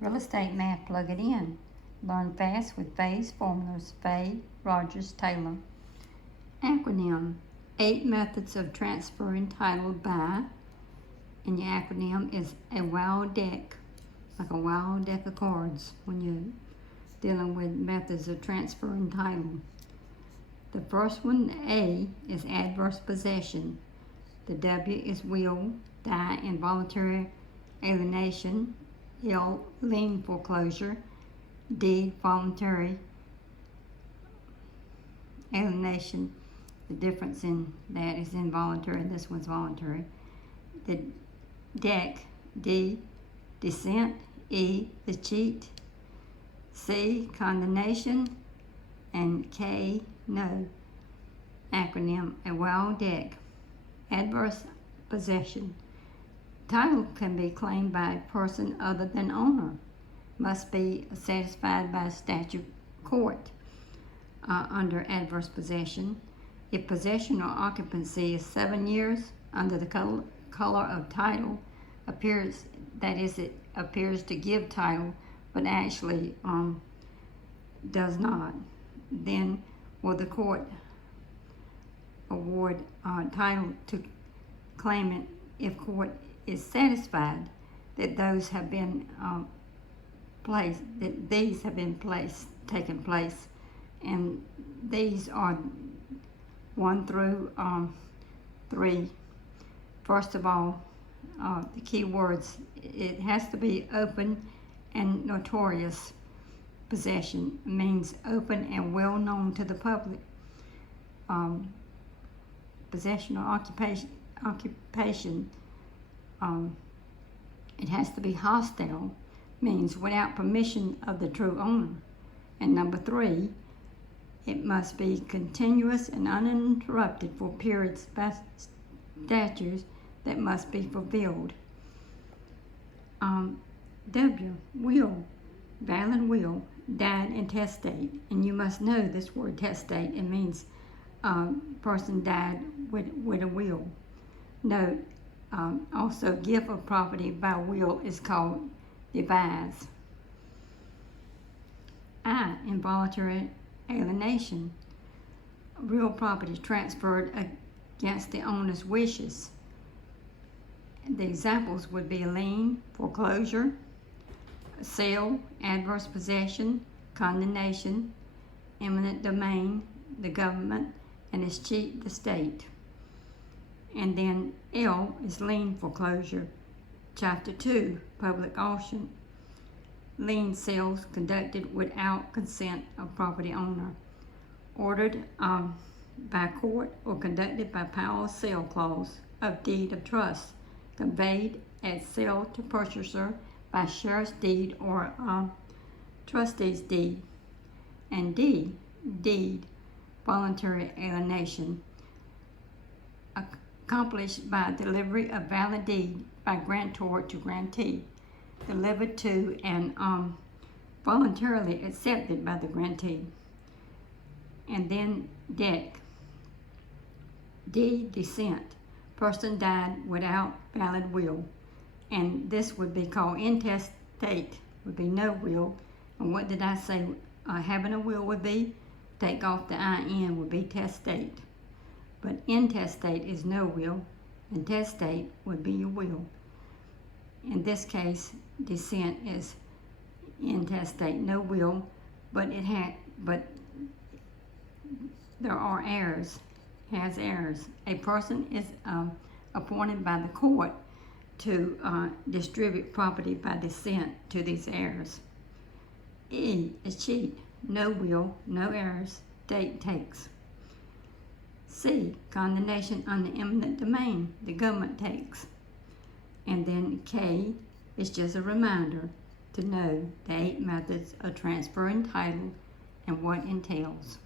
Real estate math, plug it in. Learn fast with Faye's formulas. Faye, Rogers, Taylor. Acronym. 8 methods of transferring title by, and your acronym is a wild deck, like a wild deck of cards when you're dealing with methods of transferring title. The first one, A, is adverse possession. The W is will, die, involuntary alienation. L, lien foreclosure. D, voluntary alienation. The difference in that is involuntary, and this one's voluntary. The deck, D, dissent. E, the cheat. C, condemnation. And K, no. Acronym, a wild deck. Adverse possession. Title can be claimed by a person other than owner. Must be satisfied by a statute court under adverse possession. If possession or occupancy is 7 years under the color of title, appears, that is, it appears to give title, but actually does not, then will the court award title to claimant if court is satisfied that those have been taken place, and these are 1 through 3. First of all, the key words, it has to be open and notorious possession. It means open and well known to the public. Possession or occupation, it has to be hostile, means without permission of the true owner. And number 3, it must be continuous and uninterrupted for periods by statutes that must be fulfilled. W, will, valid will, died intestate. And you must know this word testate. It means person died with a will. Note, also gift of property by will is called devise. I, involuntary alienation. Real property transferred against the owner's wishes. The examples would be lien, foreclosure, sale, adverse possession, condemnation, eminent domain, the government, and its cheat, the state. And then L is lien foreclosure. Chapter 2, public auction. Lien sales conducted without consent of property owner. Ordered by court or conducted by power of sale clause of deed of trust. Conveyed as sale to purchaser by sheriff's deed or trustee's deed. And D, deed, voluntary alienation. Accomplished by delivery of valid deed by grantor to grantee. Delivered to and voluntarily accepted by the grantee. And then deck. D, dissent. Person died without valid will. And this would be called intestate, would be no will. And what did I say having a will would be? Take off the IN would be testate. But intestate is no will, and testate would be your will. In this case, dissent is intestate, no will, but there are heirs, has heirs. A person is appointed by the court to distribute property by descent to these heirs. E is cheat, no will, no heirs, state takes. C, condemnation on the eminent domain, the government takes. And then K is just a reminder to know the 8 methods of transferring title and what entails.